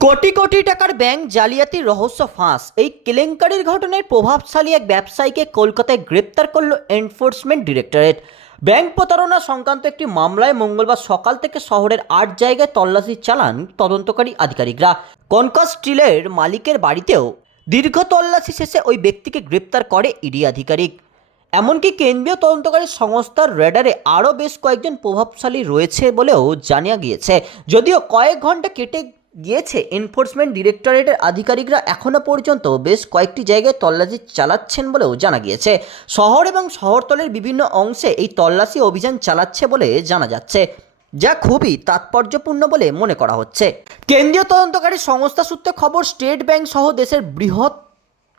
কোটি কোটি টাকার ব্যাংক জালিয়াতির রহস্য ফাঁস। এই কেলেঙ্কারির ঘটনায় প্রভাবশালী এক ব্যবসায়ীকে কলকাতায় গ্রেপ্তার করল এনফোর্সমেন্ট ডিরেক্টরেট। ব্যাংক প্রতারণা সংক্রান্ত একটি মামলায় মঙ্গলবার সকাল থেকে শহরের আট জায়গায় তল্লাশি চালান তদন্তকারী আধিকারিকরা। কনকাস স্টিলের মালিকের বাড়িতেও দীর্ঘ তল্লাশি শেষে ওই ব্যক্তিকে গ্রেপ্তার করে ইডি আধিকারিক। এমনকি কেন্দ্রীয় তদন্তকারী সংস্থার রেডারে আরও বেশ কয়েকজন প্রভাবশালী রয়েছে বলেও জানা গিয়েছে। যদিও কয়েক ঘণ্টা কেটে গিয়েছে, এনফোর্সমেন্ট ডিরেক্টরেটের আধিকারিকরা এখনও পর্যন্ত বেশ কয়েকটি জায়গায় তল্লাশি চালাচ্ছেন বলেও জানা গিয়েছে। শহর এবং শহরতলের বিভিন্ন অংশে এই তল্লাশি অভিযান চালাচ্ছে বলে জানা যাচ্ছে, যা খুবই তাৎপর্যপূর্ণ বলে মনে করা হচ্ছে। কেন্দ্রীয় তদন্তকারী সংস্থা সূত্রে খবর, স্টেট ব্যাংক সহ দেশের বৃহৎ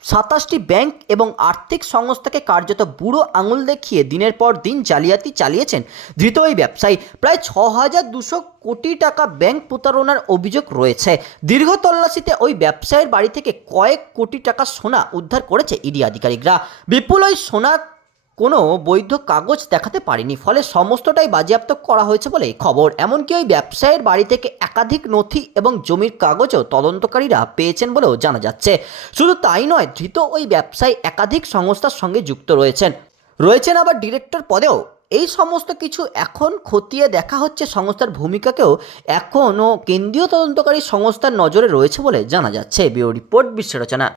সাতাশটি ব্যাংক এবং আর্থিক সংস্থাকে কার্যত বুড়ো আঙুল দেখিয়ে দিনের পর দিন জালিয়াতি চালিয়েছেন ধৃত ওই ব্যবসায়ী। প্রায় ছ হাজার দুশো কোটি টাকা ব্যাংক প্রতারণার অভিযোগ রয়েছে। দীর্ঘ তল্লাশিতে ওই ব্যবসায়ীর বাড়ি থেকে কয়েক কোটি টাকা সোনা উদ্ধার করেছে ইডি আধিকারিকরা। বিপুল ওই সোনা কোনো বৈধ কাগজ দেখাতে পারেনি, ফলে সমস্তটাই বাজেয়াপ্ত করা হয়েছে বলে খবর। এমনকি ওই ব্যবসায়ীর বাড়ি থেকে একাধিক নথি এবং জমির কাগজও তদন্তকারীরা পেয়েছেন বলেও জানা যাচ্ছে। শুধু তাই নয়, ধৃত ওই ব্যবসায়ী একাধিক সংস্থার সঙ্গে যুক্ত রয়েছেন। রয়েছেন আবার ডিরেক্টর পদেও। এই সমস্ত কিছু এখন খতিয়ে দেখা হচ্ছে সংস্থার ভূমিকাকেও। এখনও কেন্দ্রীয় তদন্তকারী সংস্থার নজরে রয়েছে বলে জানা যাচ্ছে। Bio report বিশ্লেষণা